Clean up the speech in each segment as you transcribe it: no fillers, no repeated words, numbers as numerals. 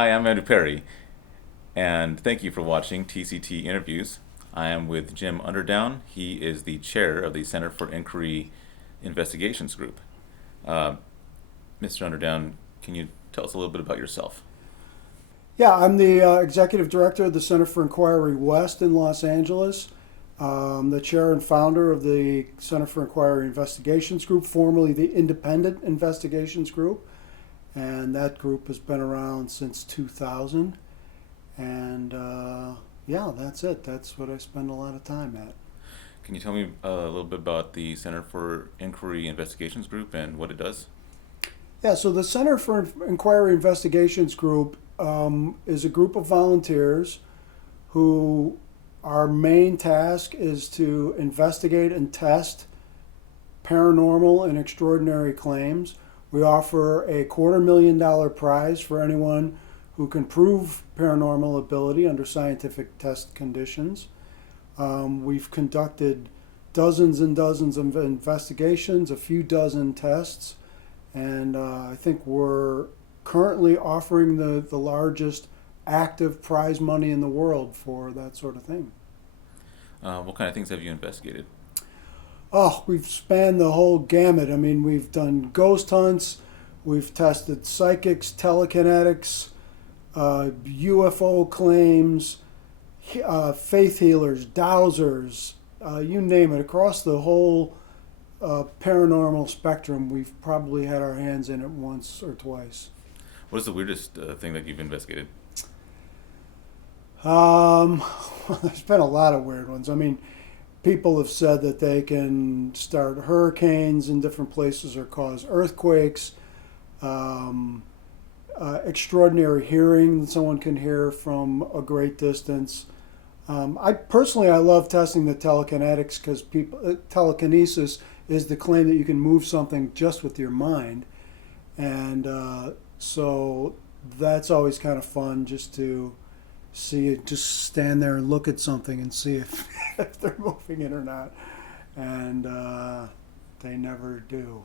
Hi, I'm Andrew Perry, and thank you for watching TCT Interviews. I am with Jim Underdown. He is the chair of the Center for Inquiry Investigations Group. Uh, Mr. Underdown, can you tell us a little bit about yourself? Yeah, I'm the executive director of the Center for Inquiry West in Los Angeles. The chair and founder of the Center for Inquiry Investigations Group, formerly the Independent Investigations Group. And that group has been around since 2000. And yeah, that's it. That's what I spend a lot of time at. Can you tell me a little bit about the Center for Inquiry Investigations Group and what it does? Yeah, so the Center for Inquiry Investigations Group is a group of volunteers who our main task is to investigate and test paranormal and extraordinary claims. We offer a $250,000 prize for anyone who can prove paranormal ability under scientific test conditions. We've conducted dozens and dozens of investigations, a few dozen tests, and I think we're currently offering the largest active prize money in the world for that sort of thing. What kind of things have you investigated? Oh, we've spanned the whole gamut. I mean, we've done ghost hunts, we've tested psychics, telekinetics, UFO claims, faith healers, dowsers, you name it. Across the whole paranormal spectrum, we've probably had our hands in it once or twice. What is the weirdest thing that you've investigated? Um, there's been a lot of weird ones. I mean, people have said that they can start hurricanes in different places or cause earthquakes. Um, Extraordinary hearing that someone can hear from a great distance. I love testing the telekinetics because telekinesis is the claim that you can move something just with your mind, and so that's always kind of fun just to see it, just stand there and look at something and see if, if they're moving it or not, and they never do.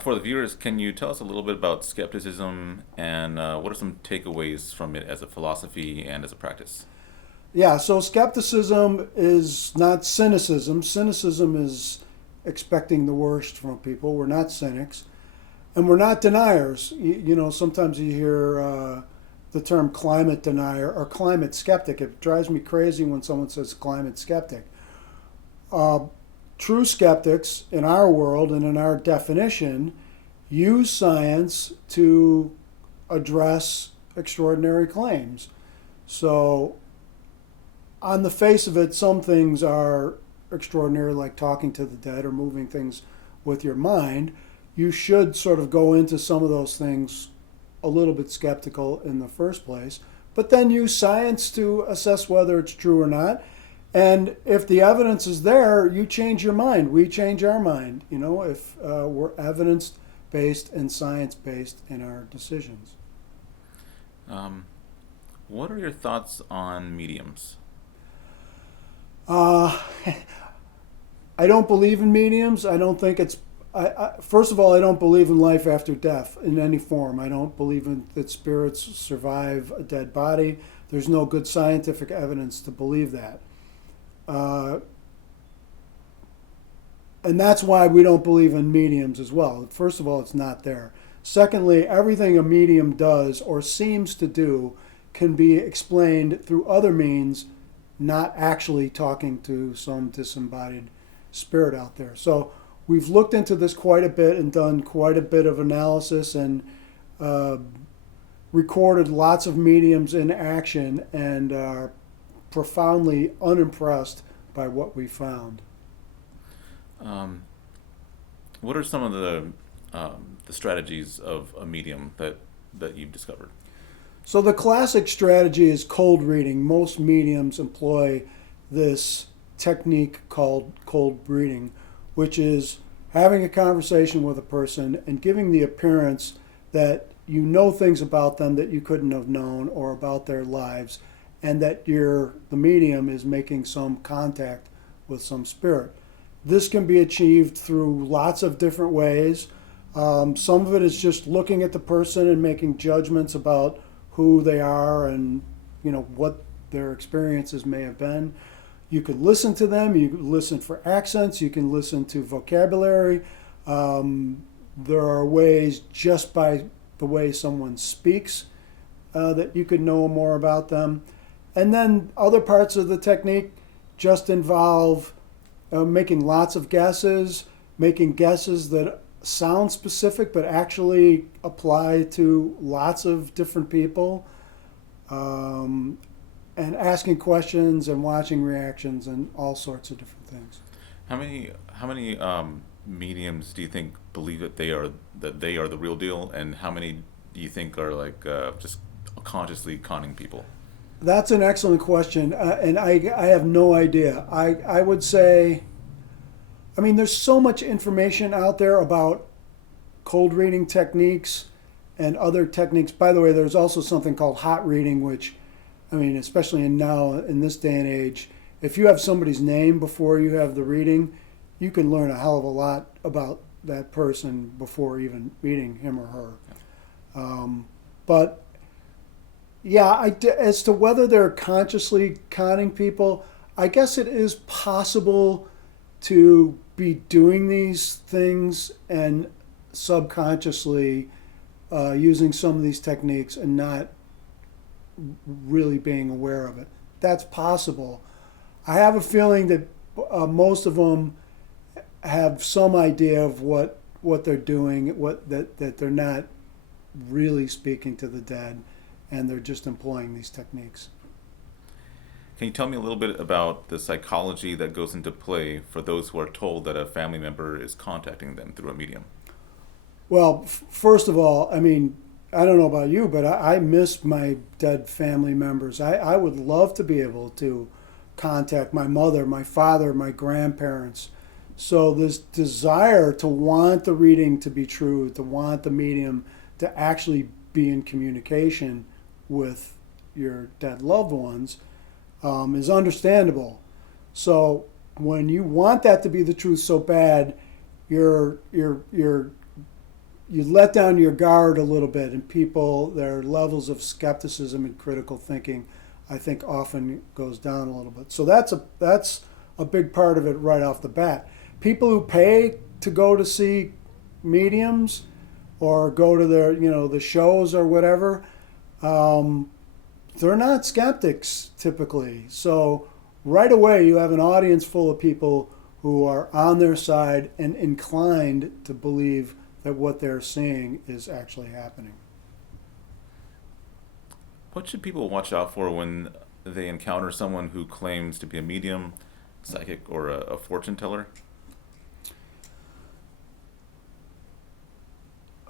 For the viewers, can you tell us a little bit about skepticism and what are some takeaways from it as a philosophy and as a practice? Yeah, so skepticism is not cynicism. Cynicism is expecting the worst from people. We're not cynics. And we're not deniers. Sometimes you hear the term climate denier or climate skeptic. It drives me crazy when someone says climate skeptic. Uh, True skeptics in our world and in our definition use science to address extraordinary claims. So, on the face of it, some things are extraordinary, like talking to the dead or moving things with your mind. You should sort of go into some of those things a little bit skeptical in the first place, but then use science to assess whether it's true or not. And if the evidence is there, you change your mind. We change our mind, if we're evidence based and science based in our decisions. Um, what are your thoughts on mediums? Uh, I don't believe in mediums. I don't think it's. First of all, I don't believe in life after death in any form. I don't believe that spirits survive a dead body. There's no good scientific evidence to believe that. Uh, and that's why we don't believe in mediums as well. First of all, it's not there. Secondly, everything a medium does or seems to do can be explained through other means, not actually talking to some disembodied spirit out there. So we've looked into this quite a bit and done quite a bit of analysis and uh, recorded lots of mediums in action and are profoundly unimpressed by what we found. Um, what are some of the strategies of a medium that you've discovered? So the classic strategy is cold reading. Most mediums employ this technique called cold reading, which is having a conversation with a person and giving the appearance that you know things about them that you couldn't have known or about their lives, and that the medium is making some contact with some spirit. This can be achieved through lots of different ways. Some of it is just looking at the person and making judgments about who they are and what their experiences may have been. You can listen to them. You can listen for accents. You can listen to vocabulary. There are ways just by the way someone speaks that you could know more about them. And then other parts of the technique just involve making lots of guesses, making guesses that sound specific but actually apply to lots of different people, and asking questions and watching reactions and all sorts of different things. How many mediums do you think believe that they are the real deal, and how many do you think are like just consciously conning people? That's an excellent question, and I have no idea. I would say, I mean, there's so much information out there about cold reading techniques and other techniques. By the way, there's also something called hot reading, which, I mean, especially in this day and age, if you have somebody's name before you have the reading, you can learn a hell of a lot about that person before even meeting him or her. But yeah, as to whether they're consciously conning people, I guess it is possible to be doing these things and subconsciously using some of these techniques and not really being aware of it. That's possible. I have a feeling that most of them have some idea of what they're doing, that they're not really speaking to the dead, and they're just employing these techniques. Can you tell me a little bit about the psychology that goes into play for those who are told that a family member is contacting them through a medium? Well, first of all, I mean, I don't know about you, but I miss my dead family members. I would love to be able to contact my mother, my father, my grandparents. So this desire to want the reading to be true, to want the medium to actually be in communication with your dead loved ones is understandable. So when you want that to be the truth so bad, you let down your guard a little bit, and people, their levels of skepticism and critical thinking, I think, often goes down a little bit. So that's a big part of it right off the bat. People who pay to go to see mediums or go to their, the shows or whatever, they're not skeptics typically. So right away you have an audience full of people who are on their side and inclined to believe that what they're seeing is actually happening. What should people watch out for when they encounter someone who claims to be a medium, psychic, or a fortune teller?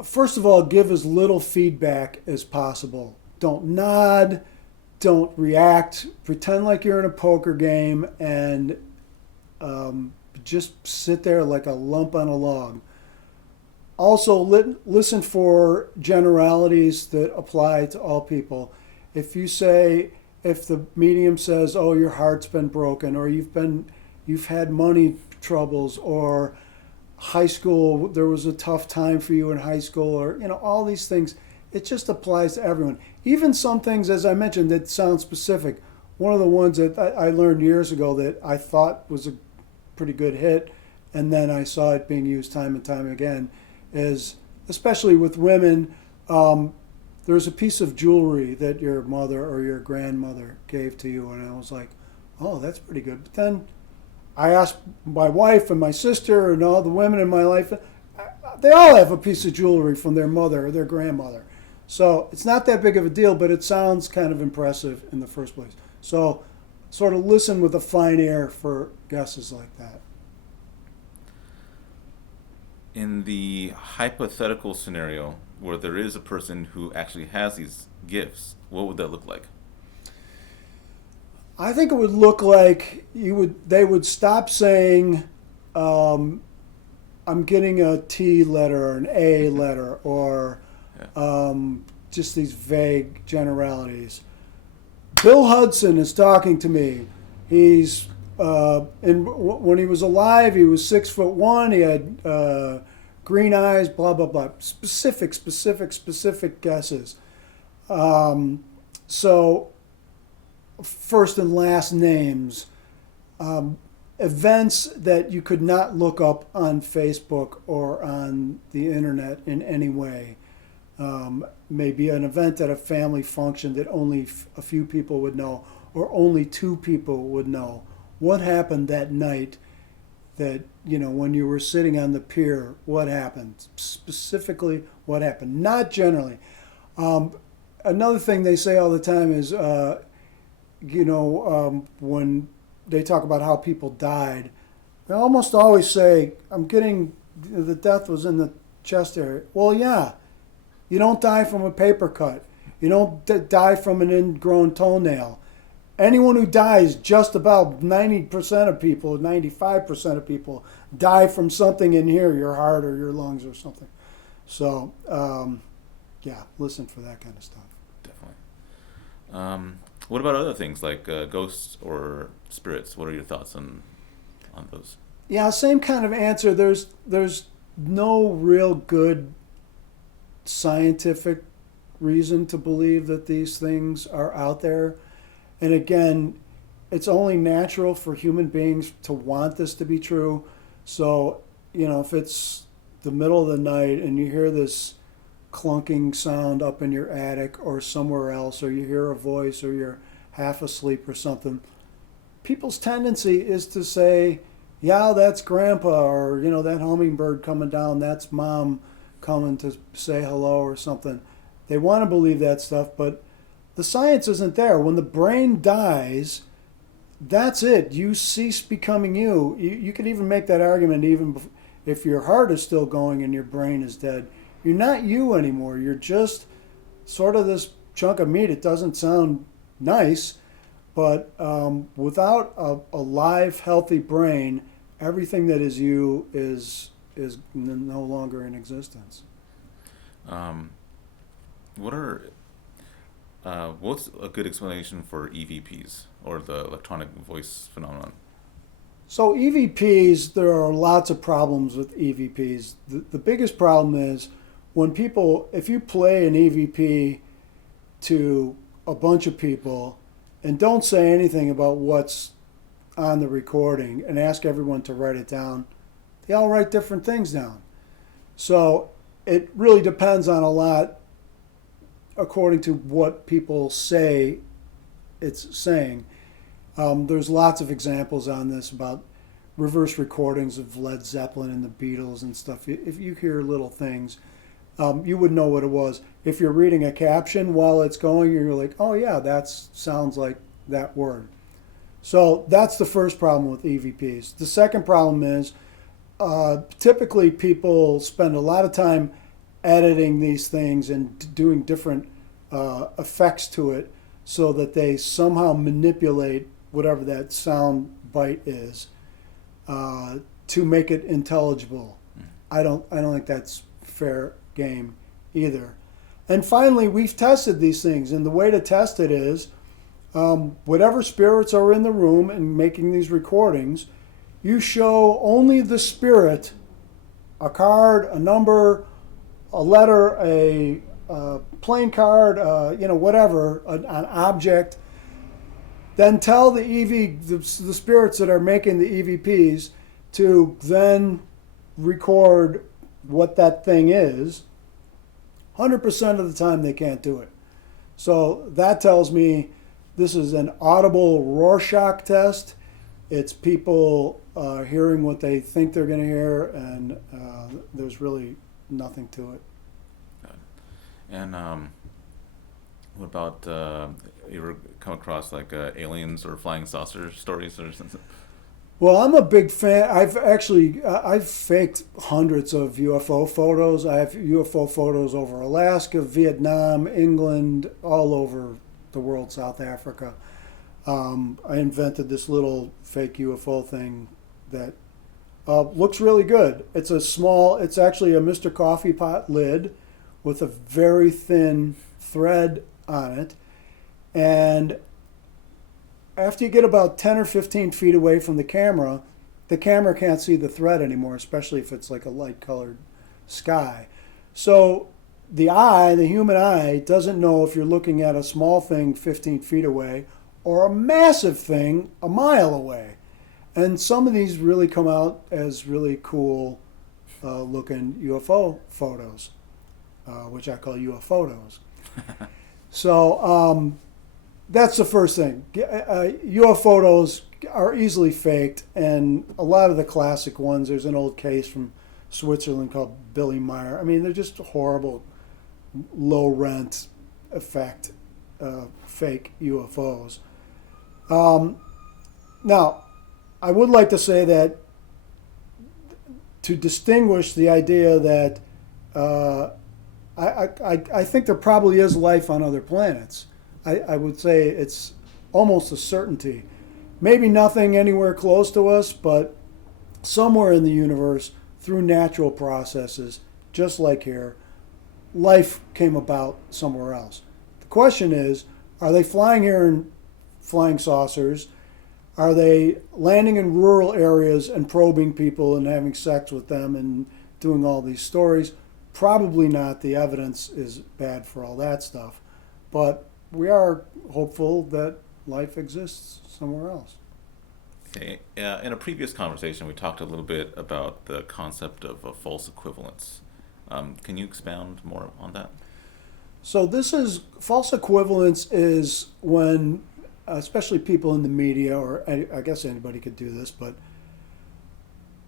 First of all, give as little feedback as possible. Don't nod, don't react, pretend like you're in a poker game, and just sit there like a lump on a log. Also, listen for generalities that apply to all people. If the medium says, "Oh, your heart's been broken," or you've had money troubles, or high school, there was a tough time for you in high school, or all these things, it just applies to everyone. Even some things, as I mentioned, that sound specific. One of the ones that I learned years ago that I thought was a pretty good hit, and then I saw it being used time and time again, is, especially with women, there's a piece of jewelry that your mother or your grandmother gave to you, and I was like, oh, that's pretty good. But then I asked my wife and my sister and all the women in my life, they all have a piece of jewelry from their mother or their grandmother. So it's not that big of a deal, but it sounds kind of impressive in the first place. So sort of listen with a fine ear for guesses like that. In the hypothetical scenario where there is a person who actually has these gifts, what would that look like? I think it would look like they would stop saying, I'm getting a T letter or an A letter, or just these vague generalities. Bill Hudson is talking to me. When he was alive, he was 6'1". He had green eyes, blah, blah, blah. Specific guesses. So, first and last names, events that you could not look up on Facebook or on the internet in any way. Maybe an event at a family function that only a few people would know, or only two people would know. What happened that night that, when you were sitting on the pier, what happened? Specifically, what happened? Not generally. Another thing they say all the time is, when they talk about how people died, they almost always say, the death was in the chest area. Well, yeah. You don't die from a paper cut. You don't die from an ingrown toenail. Anyone who dies, just about 90% of people, 95% of people, die from something in here, your heart or your lungs or something. So, listen for that kind of stuff. Definitely. What about other things like ghosts or spirits? What are your thoughts on those? Yeah, same kind of answer. There's no real good scientific reason to believe that these things are out there. And again, it's only natural for human beings to want this to be true. So, if it's the middle of the night and you hear this clunking sound up in your attic or somewhere else, or you hear a voice or you're half asleep or something, people's tendency is to say, yeah, that's grandpa, or, that hummingbird coming down, that's mom coming to say hello or something. They want to believe that stuff, but the science isn't there. When the brain dies, that's it. You cease becoming you. You could even make that argument even if your heart is still going and your brain is dead. You're not you anymore. You're just sort of this chunk of meat. It doesn't sound nice, but without a live, healthy brain, everything that is you is no longer in existence. What's a good explanation for EVPs, or the electronic voice phenomenon? So EVPs, there are lots of problems with EVPs. The biggest problem is if you play an EVP to a bunch of people and don't say anything about what's on the recording and ask everyone to write it down, they all write different things down. So it really depends on a lot according to what people say it's saying. There's lots of examples on this about reverse recordings of Led Zeppelin and the Beatles and stuff. If you hear little things, you would know what it was. If you're reading a caption while it's going, you're like, oh yeah, that sounds like that word. So that's the first problem with EVPs. The second problem is typically people spend a lot of time editing these things and doing different effects to it so that they somehow manipulate whatever that sound bite is to make it intelligible. I don't think that's fair game either. And finally, we've tested these things, and the way to test it is whatever spirits are in the room and making these recordings, you show only the spirit a card, a number, a letter, a playing card, whatever, an object. Then tell the spirits that are making the EVPs to then record what that thing is. 100% of the time they can't do it. So that tells me this is an audible Rorschach test. It's people hearing what they think they're going to hear, and there's really nothing to it. And what about you ever come across like aliens or flying saucer stories or something? Well, I'm a big fan. I've faked hundreds of UFO photos. I have UFO photos over Alaska, Vietnam, England, all over the world, South Africa. I invented this little fake UFO thing that looks really good. It's actually a Mr. Coffee Pot lid with a very thin thread on it. And after you get about 10 or 15 feet away from the camera can't see the thread anymore, especially if it's like a light colored sky. So the human eye, doesn't know if you're looking at a small thing 15 feet away or a massive thing a mile away. And some of these really come out as really cool looking UFO photos, which I call UFOtos. So that's the first thing. UFOtos are easily faked, and a lot of the classic ones, there's an old case from Switzerland called Billy Meyer. I mean, they're just horrible, low rent effect, fake UFOs. Now, I would like to say that to distinguish the idea that I think there probably is life on other planets. I would say it's almost a certainty. Maybe nothing anywhere close to us, but somewhere in the universe, through natural processes, just like here, life came about somewhere else. The question is, are they flying here in flying saucers? Are they landing in rural areas and probing people and having sex with them and doing all these stories? Probably not. The evidence is bad for all that stuff. But we are hopeful that life exists somewhere else. Okay. In a previous conversation, we talked a little bit about the concept of a false equivalence. Can you expound more on that? So this is false equivalence is when, especially people in the media, or I guess anybody could do this, but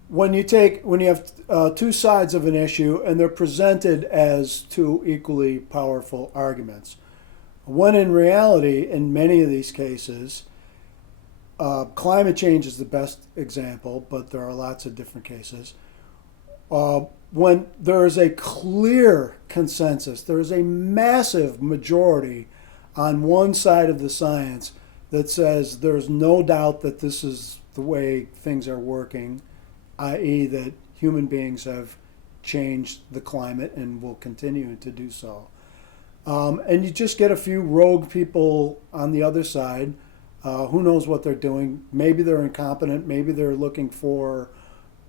when you have two sides of an issue and they're presented as two equally powerful arguments, when in reality, in many of these cases, climate change is the best example, but there are lots of different cases. When there is a clear consensus, there is a massive majority on one side of the science that says there's no doubt that this is the way things are working, i.e. that human beings have changed the climate and will continue to do so. And you just get a few rogue people on the other side. Who knows what they're doing? Maybe they're incompetent. Maybe they're looking for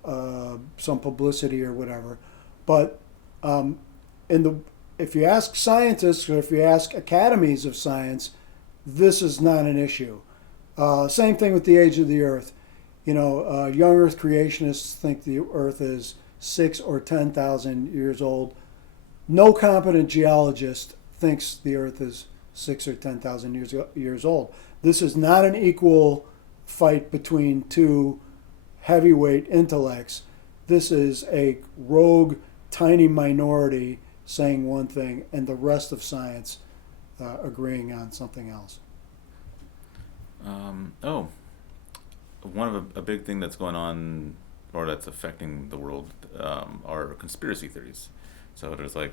some publicity or whatever. But if you ask scientists or if you ask academies of science, this is not an issue. Same thing with the age of the Earth. Young Earth creationists think the Earth is 6 or 10,000 years old. No competent geologist thinks the Earth is 6 or 10,000 years old. This is not an equal fight between two heavyweight intellects. This is a rogue, tiny minority saying one thing and the rest of science agreeing on something else. A big thing that's going on, or that's affecting the world, are conspiracy theories. So there's like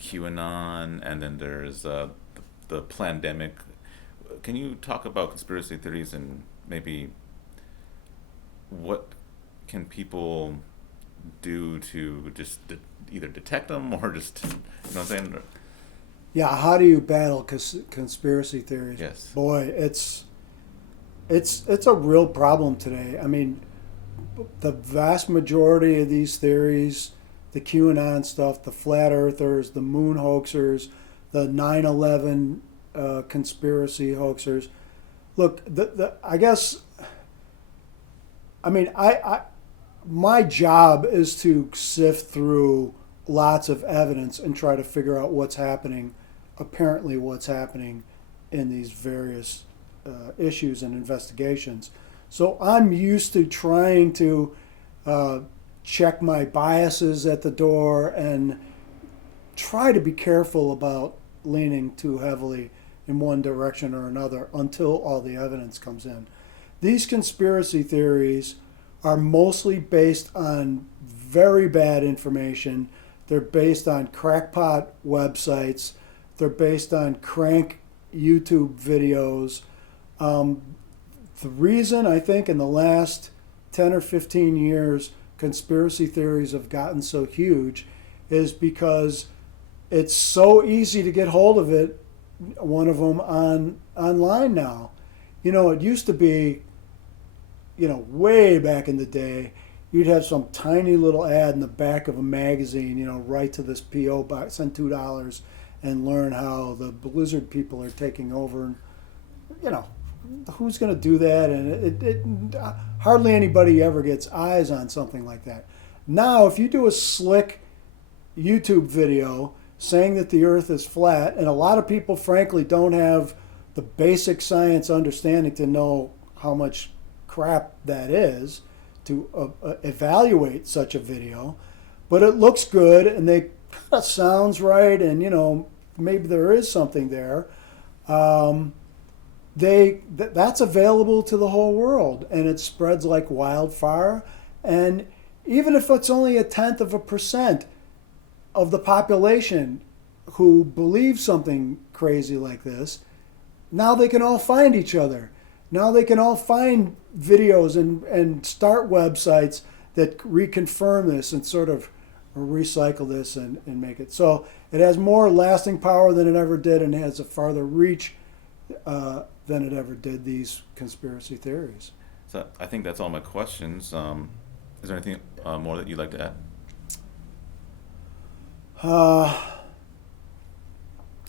QAnon, and then there's the pandemic. Can you talk about conspiracy theories and maybe what can people do to just either detect them or just, you know what I'm saying? Yeah, how do you battle conspiracy theories? Yes. Boy, it's a real problem today. I mean, the vast majority of these theories, the QAnon stuff, the flat earthers, the moon hoaxers, the 9/11 conspiracy hoaxers. Look, my job is to sift through lots of evidence and try to figure out what's happening in these various issues and investigations. So I'm used to trying to check my biases at the door and try to be careful about leaning too heavily in one direction or another until all the evidence comes in. These conspiracy theories are mostly based on very bad information. They're based on crackpot websites. They're based on crank YouTube videos. The reason I think in the last 10 or 15 years conspiracy theories have gotten so huge is because it's so easy to get hold of it, one of them online now. It used to be, way back in the day, you'd have some tiny little ad in the back of a magazine, write to this PO box, send $2 and learn how the Blizzard people are taking over. And, you know, who's going to do that? And hardly anybody ever gets eyes on something like that. Now, if you do a slick YouTube video saying that the earth is flat, and a lot of people, frankly, don't have the basic science understanding to know how much crap that is, to evaluate such a video, but it looks good and they kind of sounds right, and maybe there is something there. That's available to the whole world, and it spreads like wildfire. And even if it's only 0.1% of the population who believes something crazy like this, now they can all find each other. Now they can all find videos and start websites that reconfirm this and sort of recycle this and make it. So it has more lasting power than it ever did, and has a farther reach than it ever did, these conspiracy theories. So I think that's all my questions. Is there anything more that you'd like to add?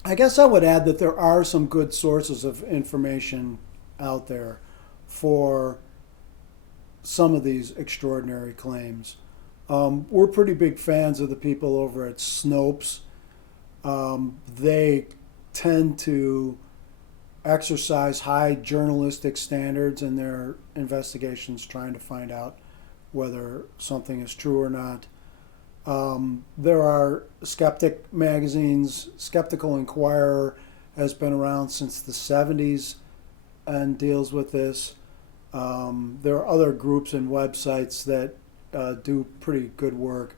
I guess I would add that there are some good sources of information out there for some of these extraordinary claims. We're pretty big fans of the people over at Snopes. They tend to exercise high journalistic standards in their investigations, trying to find out whether something is true or not. There are skeptic magazines. Skeptical Inquirer has been around since the 70s and deals with this. There are other groups and websites that do pretty good work.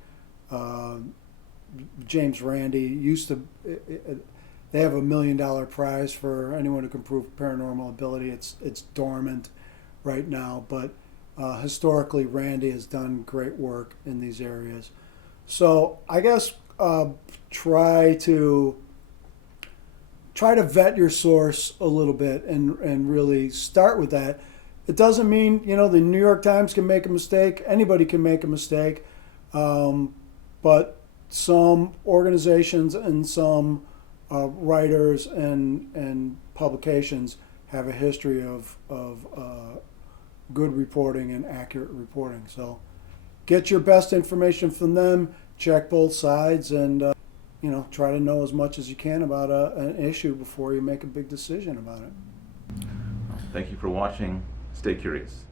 James Randi used to, they have $1 million prize for anyone who can prove paranormal ability. It's dormant right now, but historically Randi has done great work in these areas. So I guess try to vet your source a little bit and really start with that. It doesn't mean, the New York Times can make a mistake. Anybody can make a mistake. But some organizations and some writers and publications have a history of good reporting and accurate reporting. So get your best information from them, check both sides, and try to know as much as you can about an issue before you make a big decision about it. Thank you for watching. Stay curious.